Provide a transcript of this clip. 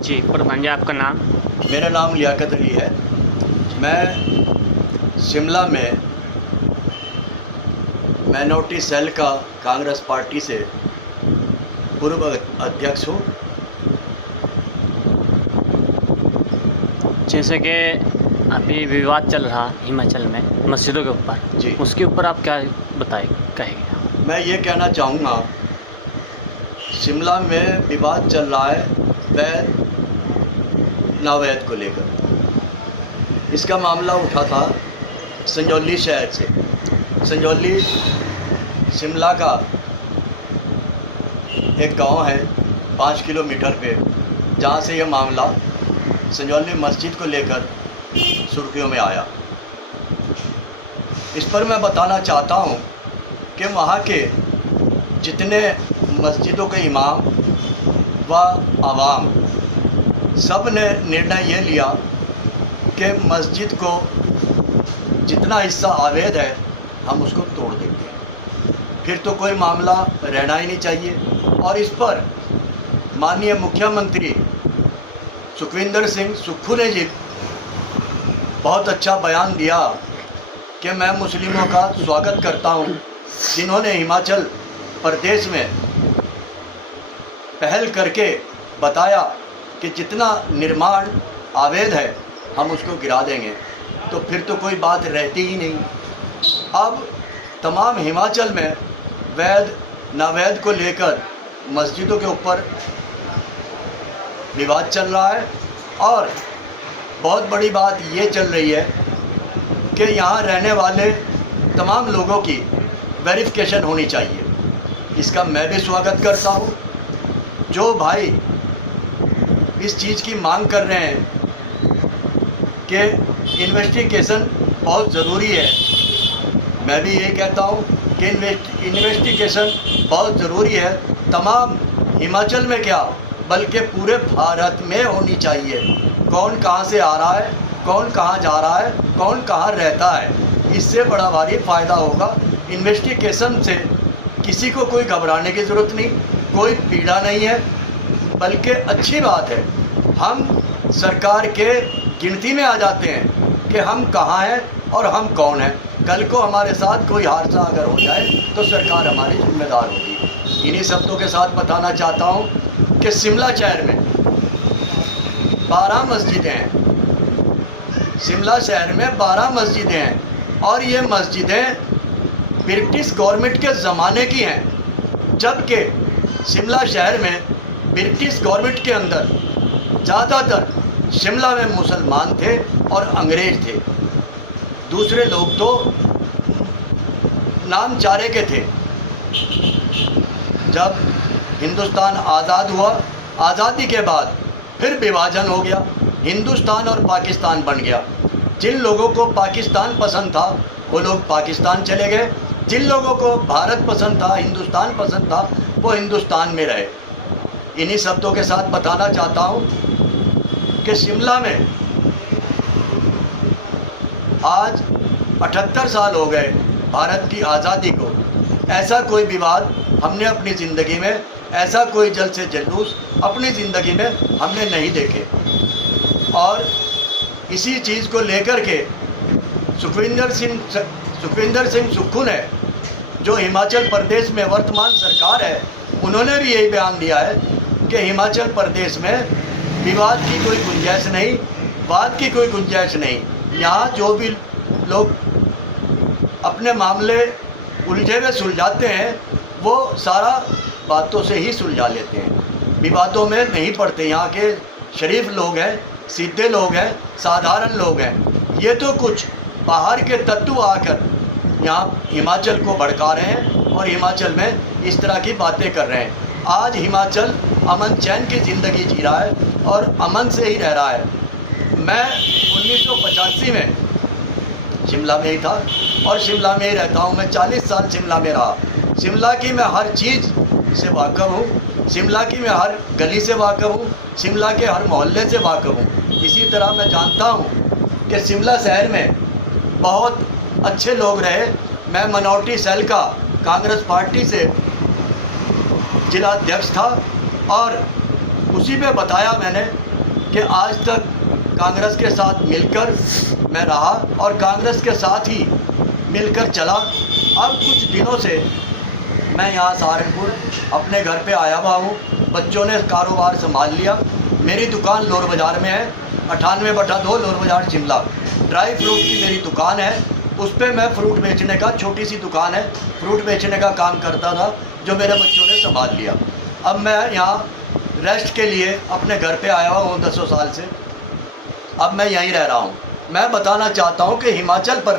जी प्रधान जी, आपका नाम? मेरा नाम लियाकत अली है। मैं शिमला में माइनॉरिटी सेल का कांग्रेस पार्टी से पूर्व अध्यक्ष हूँ। जैसे कि अभी विवाद चल रहा हिमाचल में मस्जिदों के ऊपर, जी, उसके ऊपर आप क्या कहेंगे? मैं ये कहना चाहूँगा, शिमला में विवाद चल रहा है वैध नावैध को लेकर। इसका मामला उठा था संजौली शहर से। संजौली शिमला का एक गांव है 5 किलोमीटर पे, जहां से यह मामला संजौली मस्जिद को लेकर सुर्खियों में आया। इस पर मैं बताना चाहता हूं कि वहां के जितने मस्जिदों के इमाम व आवाम सब ने निर्णय ये लिया कि मस्जिद को जितना हिस्सा अवैध है हम उसको तोड़ देंगे, फिर तो कोई मामला रहना ही नहीं चाहिए। और इस पर माननीय मुख्यमंत्री सुखविंदर सिंह सुक्खू ने जी बहुत अच्छा बयान दिया कि मैं मुस्लिमों का स्वागत करता हूं, जिन्होंने हिमाचल प्रदेश में पहल करके बताया कि जितना निर्माण अवैध है हम उसको गिरा देंगे, तो फिर तो कोई बात रहती ही नहीं। अब तमाम हिमाचल में वैध नावैध को लेकर मस्जिदों के ऊपर विवाद चल रहा है। और बहुत बड़ी बात ये चल रही है कि यहाँ रहने वाले तमाम लोगों की वेरिफिकेशन होनी चाहिए। इसका मैं भी स्वागत करता हूँ। जो भाई इस चीज़ की मांग कर रहे हैं कि इन्वेस्टिगेशन बहुत ज़रूरी है, मैं भी ये कहता हूँ कि इन्वेस्टिगेशन बहुत ज़रूरी है। तमाम हिमाचल में क्या बल्कि पूरे भारत में होनी चाहिए। कौन कहाँ से आ रहा है, कौन कहाँ जा रहा है, कौन कहाँ रहता है, इससे बड़ा भारी फ़ायदा होगा। इन्वेस्टिगेशन से किसी को कोई घबराने की ज़रूरत नहीं, कोई पीड़ा नहीं है, बल्कि अच्छी बात है। हम सरकार के गिनती में आ जाते हैं कि हम कहाँ हैं और हम कौन हैं। कल को हमारे साथ कोई हादसा अगर हो जाए तो सरकार हमारी जिम्मेदार होगी। इन्हीं शब्दों के साथ बताना चाहता हूँ कि शिमला शहर में 12 मस्जिदें हैं। शिमला शहर में 12 मस्जिदें हैं और ये मस्जिदें ब्रिटिश गवर्नमेंट के ज़माने की हैं, जबकि शिमला शहर में ब्रिटिश गवर्नमेंट के अंदर ज़्यादातर शिमला में मुसलमान थे और अंग्रेज़ थे। दूसरे लोग तो नामचारे के थे। जब हिंदुस्तान आज़ाद हुआ, आज़ादी के बाद फिर विभाजन हो गया, हिंदुस्तान और पाकिस्तान बन गया। जिन लोगों को पाकिस्तान पसंद था वो लोग पाकिस्तान चले गए, जिन लोगों को भारत पसंद था, हिंदुस्तान पसंद था, वो हिंदुस्तान में रहे। इन्हीं शब्दों के साथ बताना चाहता हूँ कि शिमला में आज 78 साल हो गए भारत की आज़ादी को। ऐसा कोई विवाद हमने अपनी ज़िंदगी में, ऐसा कोई जल से जुलूस अपनी ज़िंदगी में हमने नहीं देखे। और इसी चीज़ को लेकर के सुखविंदर सिंह सुक्खू ने, जो हिमाचल प्रदेश में वर्तमान सरकार है, उन्होंने भी यही बयान दिया है कि हिमाचल प्रदेश में विवाद की कोई गुंजाइश नहीं, वाद की कोई गुंजाइश नहीं। यहाँ जो भी लोग अपने मामले उलझे हुए सुलझाते हैं वो सारा बातों से ही सुलझा लेते हैं, विवादों में नहीं पड़ते। यहाँ के शरीफ लोग हैं, सीधे लोग हैं, साधारण लोग हैं। ये तो कुछ बाहर के तत्व आकर यहाँ हिमाचल को भड़का रहे हैं और हिमाचल में इस तरह की बातें कर रहे हैं। आज हिमाचल अमन चैन की ज़िंदगी जी रहा है और अमन से ही रह रहा है। मैं 1985 में शिमला में ही था और शिमला में ही रहता हूँ। मैं 40 साल शिमला में रहा। शिमला की मैं हर चीज़ से वाकिफ़ हूँ, शिमला की मैं हर गली से वाकिफ़ हूँ, शिमला के हर मोहल्ले से वाकिफ़ हूँ। इसी तरह मैं जानता हूँ कि शिमला शहर में बहुत अच्छे लोग रहे। मैं मिनॉरिटी सेल का कांग्रेस पार्टी से जिला अध्यक्ष था और उसी पे बताया मैंने कि आज तक कांग्रेस के साथ मिलकर मैं रहा और कांग्रेस के साथ ही मिलकर चला। अब कुछ दिनों से मैं यहाँ सहारनपुर अपने घर पे आया हुआ हूँ। बच्चों ने कारोबार संभाल लिया। मेरी दुकान लोर बाज़ार में है, 98/2 लोर बाज़ार शिमला। ड्राई फ्रूट की मेरी दुकान है, उस पर मैं फ्रूट बेचने का, छोटी सी दुकान है, फ्रूट बेचने का काम करता था, जो मेरे बच्चों ने संभाल लिया। अब मैं यहाँ रेस्ट के लिए अपने घर पे आया हुआ हूँ 10 साल से। अब मैं यहीं रह रहा हूँ। मैं बताना चाहता हूँ कि हिमाचल पर